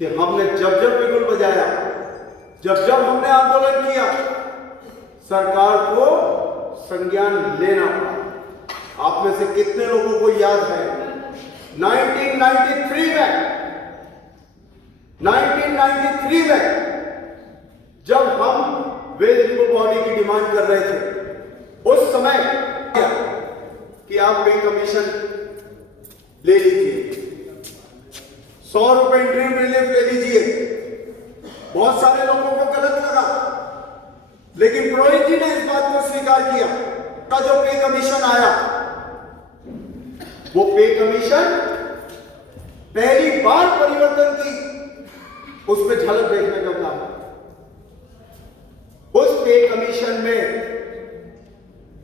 कि हमने जब जब बिगुल बजाया, जब जब हमने आंदोलन किया, सरकार को संज्ञान लेना पड़ा। आप में से कितने लोगों को याद है 1993 में जब हम वेज रिपो बॉडी की डिमांड कर रहे थे, उस समय कि आप पे कमीशन ले लीजिए, 100 रुपए इंटरिम रिलीफ ले लीजिए। बहुत सारे लोगों को गलत लगा, लेकिन पुरोहित जी ने इस बात को स्वीकार किया। का जो पे कमीशन आया, वो पे कमीशन पहली बार परिवर्तन की उसमें झलक देखने का काम। उस पे कमीशन में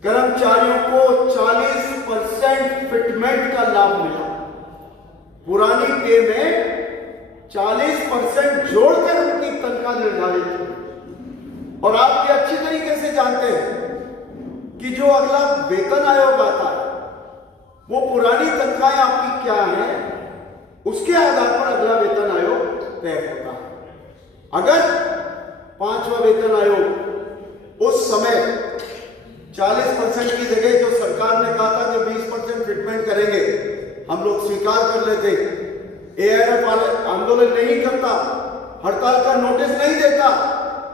कर्मचारियों को 40% फिटमेंट का लाभ मिला। पुरानी पे में 40% जोड़कर उनकी तनख्वाह निर्धारित थी। और आप ये अच्छी तरीके से जानते हैं कि जो अगला वेतन आयोग आता है, वो पुरानी तनख्वाहें आपकी क्या है, उसके आधार पर अगला वेतन आयोग तय होता है। अगर 5वां वेतन आयोग उस समय 40% की जगह जो सरकार ने कहा था कि 20% फिटमेंट करेंगे, हम लोग स्वीकार कर लेते, एआरएफ आंदोलन नहीं करता, हड़ताल का नोटिस नहीं देता,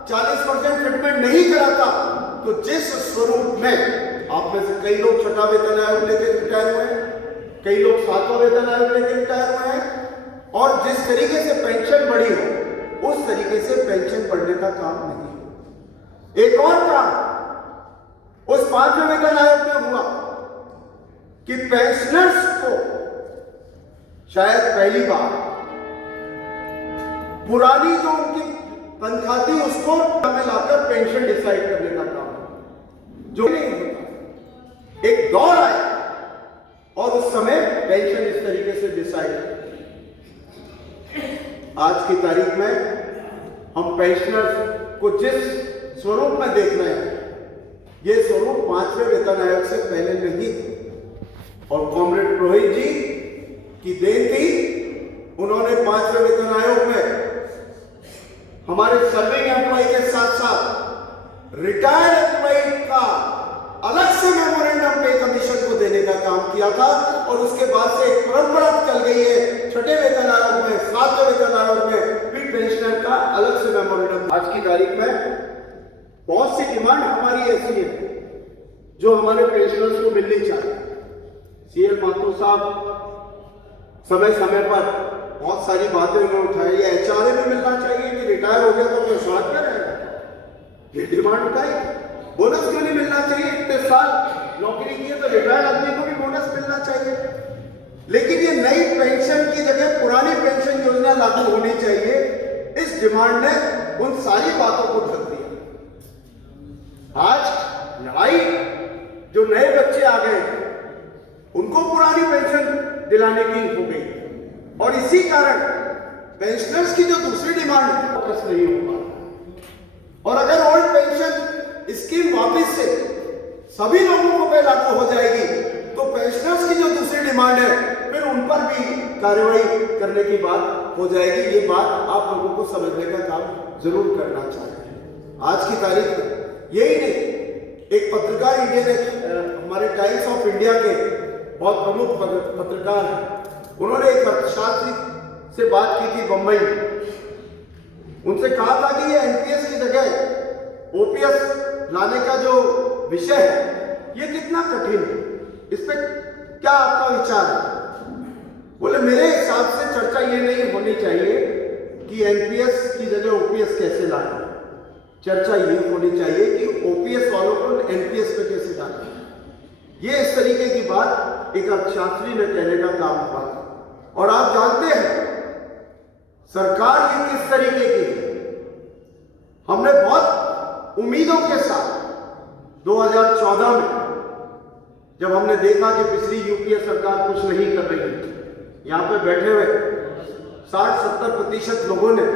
40% फिटमेंट नहीं कराता, तो जिस स्वरूप में आप में से कई लोग 6वां वेतन आयोग लेके रिटायर हुए हैं, कई लोग 7वां वेतन आयोग लेके रिटायर हुए हैं, और जिस तरीके से पेंशन बढ़ी हो, उस तरीके से पेंशन बढ़ने का काम नहीं। एक और काम उस 5वें वेतन आयोग में हुआ कि पेंशनर्स को शायद पहली बार पुरानी जो उनकी तनख्वाह थी उसको में लाकर पेंशन डिसाइड करने का काम जो नहीं होता। एक दौर आया और उस समय पेंशन इस तरीके से डिसाइड। आज की तारीख में हम पेंशनर्स को जिस स्वरूप में देख रहे हैं, ये स्वरूप 5वें वेतन आयोग से पहले नहीं थे। और कॉमरेड पुरोहित जी की देन थी, उन्होंने 5वें वेतन आयोग में हमारे सर्विंग एम्प्लॉय के साथ साथ रिटायर्ड एम्प्लॉय का अलग से मेमोरेंडम पे कमीशन को देने का काम किया था। और उसके बाद से एक परंपरा चल गई है, 6ठे वेतन आयोग में, 7वें वेतन आयोग में भी पेंशनर का अलग से मेमोरेंडम। आज की तारीख में बहुत सी डिमांड हमारी ऐसी है जो हमारे पेंशनर्स को मिलनी चाहिए। सीएल माथुर साहब समय समय पर बहुत सारी बातें उन्होंने उठाई, या एचआरए में मिलना चाहिए कि रिटायर हो गया तो अपने साथ में रहेगा, ये डिमांड उठाई। बोनस क्यों नहीं मिलना चाहिए, इतने साल नौकरी की है तो रिटायर आदमी को भी बोनस मिलना चाहिए। लेकिन ये नई पेंशन की जगह पुरानी पेंशन योजना लागू होनी चाहिए, इस डिमांड ने उन सारी बातों को ढक दिया। आज लड़ाई जो नए बच्चे आ गए उनको पुरानी पेंशन दिलाने की हो गई, और इसी कारण पेंशनर्स की जो दूसरी डिमांड फोकस नहीं होगा। और अगर ओल्ड पेंशन स्कीम वापस से सभी लोगों को पे लागू हो जाएगी, तो पेंशनर्स की जो दूसरी डिमांड है फिर उन पर भी कार्रवाई करने की बात हो जाएगी। ये बात आप लोगों को समझने का काम जरूर करना चाहिए। आज की तारीख में यही नहीं, एक पत्रकार हमारे टाइम्स ऑफ इंडिया के बहुत प्रमुख पत्रकार हैं, उन्होंने एक अर्थशास्त्री से बात की थी बंबई में। उनसे कहा था कि ये एनपीएस की जगह ओपीएस लाने का जो विषय है ये कितना कठिन है, इस पर क्या आपका विचार है? बोले मेरे हिसाब से चर्चा ये नहीं होनी चाहिए कि एनपीएस की जगह ओपीएस कैसे लाना, चर्चा ये होनी चाहिए कि ओपीएस वालों को एनपीएस पे कैसे डालना। ये इस तरीके की बात एक अर्थशास्त्री ने कहने का काम हुआ था। और आप जानते हैं सरकार ये किस तरीके की है। हमने बहुत उम्मीदों के साथ 2014 में जब हमने देखा कि पिछली यूपीए सरकार कुछ नहीं कर रही है, यहाँ पे बैठे हुए 60-70% लोगों ने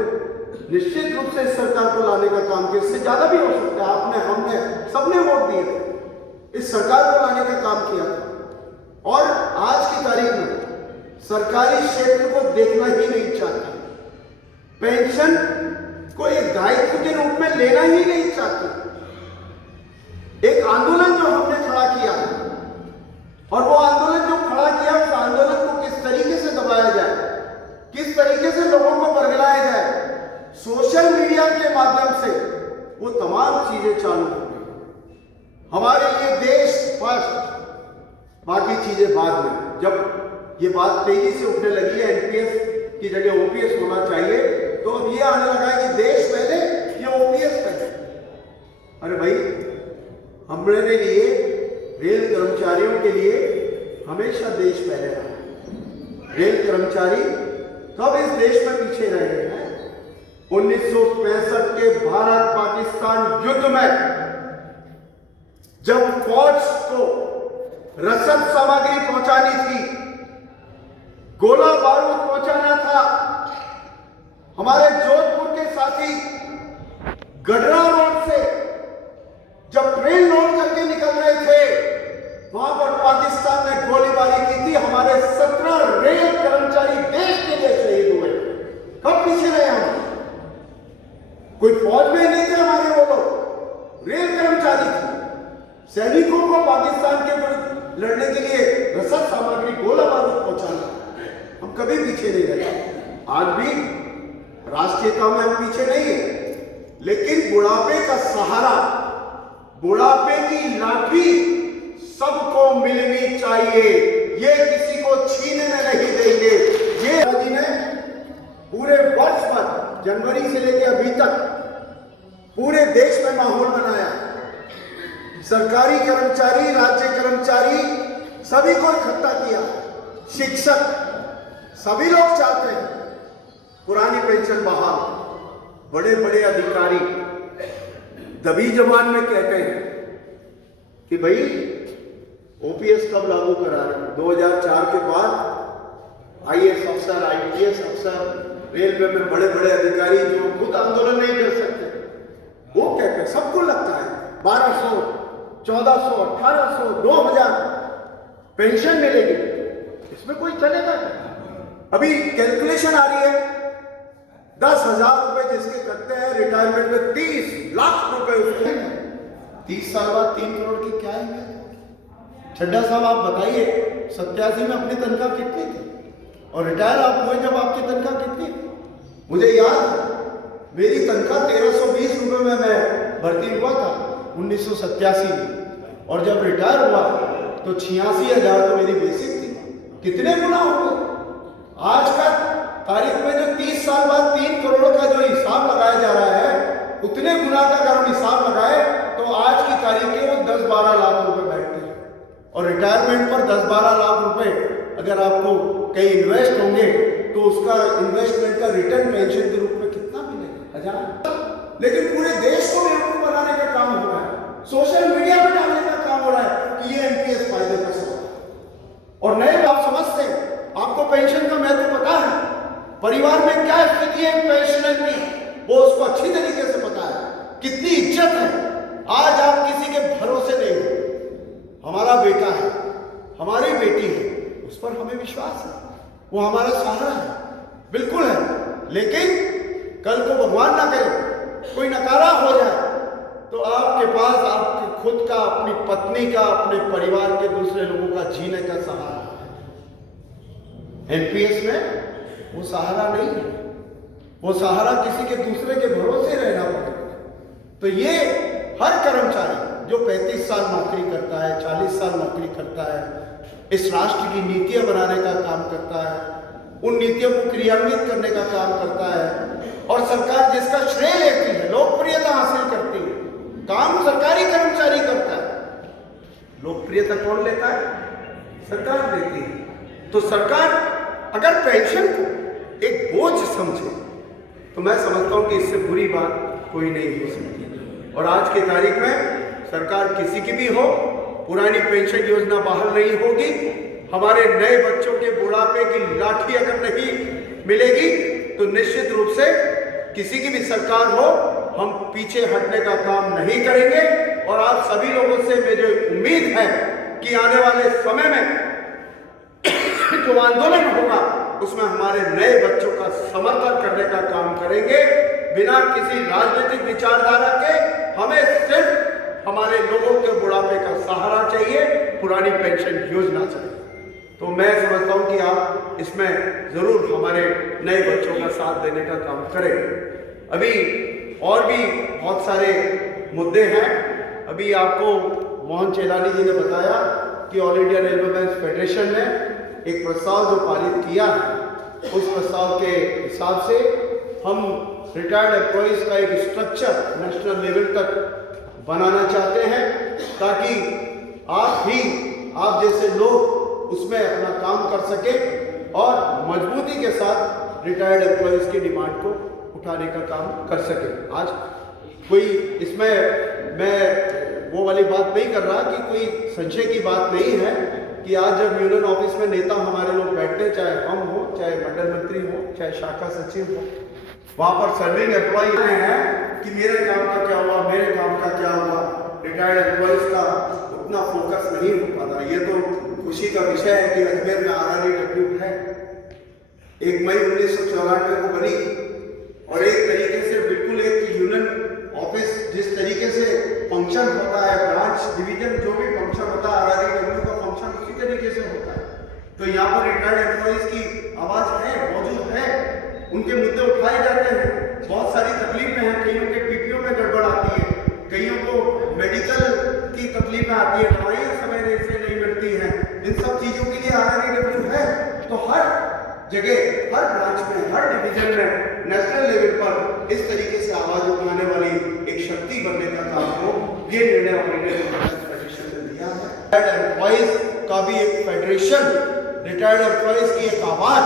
निश्चित रूप से इस सरकार को लाने का काम किया। इससे ज्यादा भी हो सकता है, आपने, हमने, सबने वोट दिए थे, इस सरकार को लाने का काम किया था। और आज की तारीख में सरकारी क्षेत्र को देखना ही नहीं चाहती। पेंशन को एक दायित्व के रूप में लेना ही नहीं चाहते। एक आंदोलन जो हमने खड़ा किया और वो आंदोलन जो खड़ा किया, उस आंदोलन को किस तरीके से दबाया जाए, किस तरीके से लोगों को बरगलाया जाए, सोशल मीडिया के माध्यम से वो तमाम चीजें चालू हो गई। हमारे लिए देश फर्स्ट, बाकी चीजें बाद में। जब ये बात तेजी से उठने लगी है एनपीएस की जगह ओपीएस होना चाहिए, तो अब ये आने लगा है कि देश पहले या ओपीएस पहले। अरे भाई, हमारे लिए रेल कर्मचारियों के लिए हमेशा देश पहले रहा। रेल कर्मचारी कब इस देश में पीछे रहे हैं? 1965 के भारत पाकिस्तान युद्ध में जब फौज को रसद सामग्री पहुंचानी थी, गोला बारूद पहुंचाना था, हमारे जोधपुर के साथी गडरा रोड से जब ट्रेन लोड करके निकल रहे थे, वहां पर पाकिस्तान ने गोलीबारी की थी। हमारे 17 रेल कर्मचारी देश के लिए शहीद हुए। कब पीछे रहे हम? कोई फौज में नहीं थे हमारे वो लोग, रेल कर्मचारी थे। सैनिकों को पाकिस्तान के विरुद्ध लड़ने के लिए रसद सामग्री, गोला बारूद पहुंचाना, हम कभी पीछे नहीं रहे। आज भी राष्ट्रीयता में हम पीछे नहीं है, लेकिन बुढ़ापे का सहारा, बुढ़ापे की लाठी सबको मिलनी चाहिए। ये किसी को छीनने नहीं देंगे। ये जी ने पूरे वर्ष भर, जनवरी से लेकर अभी तक, पूरे देश में माहौल बनाया। सरकारी कर्मचारी, राज्य कर्मचारी, सभी को इकट्ठा किया। शिक्षक, सभी लोग चाहते हैं पुरानी पेंशन बहाल। बड़े बड़े अधिकारी दबी जबान में कहते हैं कि भाई ओपीएस कब लागू करा रहे हैं? 2004 के बाद आईएएस अफसर, आईपीएस अफसर, रेलवे में बड़े बड़े अधिकारी जो खुद आंदोलन नहीं कर सकते, वो कहते हैं, सबको लगता है 1200, 1400, 1800, 2000 पेंशन मिलेगी। इसमें कोई चलेगा क्या? अभी कैलकुलेशन आ रही है, 10,000 रुपए जिसके करते हैं रिटायरमेंट में, 30 लाख रुपए उसको 30 साल बाद 3 करोड़ की क्या है? छड्डा साहब आप बताइए, 87 में अपनी तनख्वाह कितनी थी और रिटायर आप हुए जब आपकी तनख्वाह कितनी थी? मुझे याद है, मेरी तनख्वाह 1320 रुपए में मैं भर्ती हुआ था 1987 में, और जब रिटायर हुआ तो 86,000 तो मेरी बेसिक थी। कितने गुना हो गए? आज का तारीख में जो 30 साल बाद 3 करोड़ का जो हिसाब लगाया जा रहा है, उतने गुना का अगर हम हिसाब लगाए तो आज की तारीख के वो 10-12 लाख रुपए बैठते हैं। और रिटायरमेंट पर 10-12 लाख रुपए अगर आपको कहीं इन्वेस्ट होंगे तो उसका इन्वेस्टमेंट का रिटर्न पेंशन के रूप में कितना मिलेगा? 1000। लेकिन पूरे देश को बेवकूफ बनाने का काम हो रहा है, सोशल मीडिया पर डालने का काम हो रहा है कि ये एनपीएस फायदे का सवाल है। और नए आप समझते हैं, आपको पेंशन का महत्व पता है, परिवार में क्या स्थिति है पेंशनर की, वो उसको अच्छी तरीके से पता है, कितनी इज्जत है। आज आप किसी के भरोसे नहीं हो। हमारा बेटा है, हमारी बेटी है, उस पर हमें विश्वास है, वो हमारा सहारा है, बिल्कुल है। लेकिन कल को भगवान ना करे कोई नकारा हो जाए तो आपके पास आपके खुद का, अपनी पत्नी का, अपने परिवार के दूसरे लोगों का जीने का सहारा है। एनपीएस में वो सहारा नहीं है, वो सहारा किसी के दूसरे के भरोसे रहना पड़ेगा। तो ये हर कर्मचारी जो 35 साल नौकरी करता है, 40 साल नौकरी करता है, इस राष्ट्र की नीतियां बनाने का काम करता है, उन नीतियों को क्रियान्वित करने का काम करता है, और सरकार जिसका श्रेय लेती है, लोकप्रियता हासिल करती है, काम सरकारी कर्मचारी करता है। लोकप्रियता कौन लेता है? सरकार देती है। तो सरकार अगर पेंशन को एक बोझ समझे तो मैं समझता हूं कि इससे बुरी बात कोई नहीं हो सकती। और आज की तारीख में सरकार किसी की भी हो, पुरानी पेंशन योजना बहाल नहीं होगी। हमारे नए बच्चों के बुढ़ापे की लाठी अगर नहीं मिलेगी तो निश्चित रूप से किसी की भी सरकार हो, हम पीछे हटने का काम नहीं करेंगे। और आप सभी लोगों से मुझे उम्मीद है कि आने वाले समय में जो आंदोलन होगा उसमें हमारे नए बच्चों का समर्थन करने का का काम करेंगे बिना किसी राजनीतिक विचारधारा के। हमें सिर्फ हमारे लोगों के बुढ़ापे का सहारा चाहिए, पुरानी पेंशन योजना चाहिए। तो मैं समझता हूं कि आप इसमें जरूर हमारे नए बच्चों का साथ देने का काम करें। अभी और भी बहुत सारे मुद्दे हैं। अभी आपको मोहन चेलानी जी ने बताया कि ऑल इंडिया रेलवेमैन फेडरेशन ने एक प्रस्ताव जो पारित किया है, उस प्रस्ताव के हिसाब से हम रिटायर्ड एम्प्लॉइज का एक स्ट्रक्चर नेशनल लेवल तक बनाना चाहते हैं, ताकि आप जैसे लोग उसमें अपना काम कर सके और मजबूती के साथ रिटायर्ड एम्प्लॉइज की डिमांड को उठाने का काम कर सके। आज कोई इसमें मैं वो वाली बात नहीं कर रहा कि कोई संशय की बात नहीं है कि आज जब यूनियन ऑफिस में नेता हमारे लोग बैठते हैं, चाहे हम हो, चाहे मंडल मंत्री हो, चाहे शाखा सचिव हो, वहाँ पर सर्विंग एम्प्लॉय हैं कि मेरे काम का क्या हुआ, मेरे काम का क्या हुआ। रिटायर्ड एम्प्लॉइज का उतना फोकस नहीं हो पाता। ये तो खुशी का विषय है कि अजमेर में RREW है, 1 मई 1994 को बनी और एक तरीके से बिल्कुल एक यूनियन ऑफिस जिस तरीके से फंक्शन होता है, ब्रांच डिवीजन जो भी फंक्शन होता है RREW का फंक्शन उसी तरीके से होता है। तो यहाँ पर रिटायर्ड एम्प्लॉइज की आवाज है, मौजूद है, उनके मुद्दे उठाए जाते हैं। बहुत सारी तकलीफें हैं, कईयों के PPO में गड़बड़ आती है, कईयों को मेडिकल की तकलीफें आती है, दवाइयाँ समय से नहीं मिलती हैं। इन सब चीजों के लिए RREW है। तो हर जगह, हर ब्रांच में, हर डिवीजन में नेशनल लेवल पर इस तरीके से आवाज उठाने वाली एक शक्ति बनने का काम हो, ये निर्णय ऑल इंडिया रेलवेमैन फेडरेशन ने लिया है। रिटायर्ड एम्प्लॉइज का भी एक फेडरेशन, रिटायर्ड एम्प्लॉइज की एक आवाज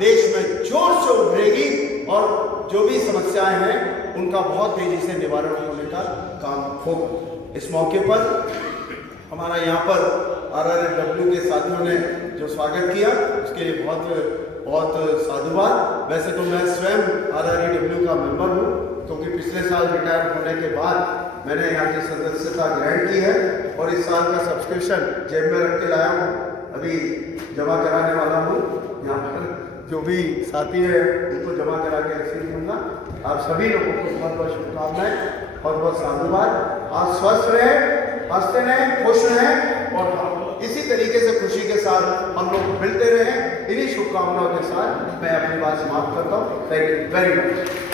देश में जोर से उभरेगी और जो भी समस्याएं हैं उनका बहुत तेजी से निवारण होने का काम होगा। इस मौके पर हमारा यहाँ पर RREW के साथियों ने जो स्वागत किया उसके लिए बहुत बहुत साधुवाद। वैसे तो मैं स्वयं RREW का मेंबर हूँ, क्योंकि पिछले साल रिटायर होने के बाद मैंने यहाँ की सदस्यता ग्रहण की है और इस साल का सब्सक्रिप्शन जेब में रख के लाया हूँ, अभी जमा कराने वाला हूँ। यहाँ पर जो भी साथी है उनको जमा करा के रसीद दूंगा। आप सभी लोगों को बहुत बहुत शुभकामनाएं, बहुत बहुत साधुवाद। आप स्वस्थ रहें, हंसते रहें, खुश रहें और इसी तरीके से खुशी के साथ हम लोग मिलते रहें। इन्हीं शुभकामनाओं के साथ मैं अपनी बात समाप्त करता हूँ। Thank you very much.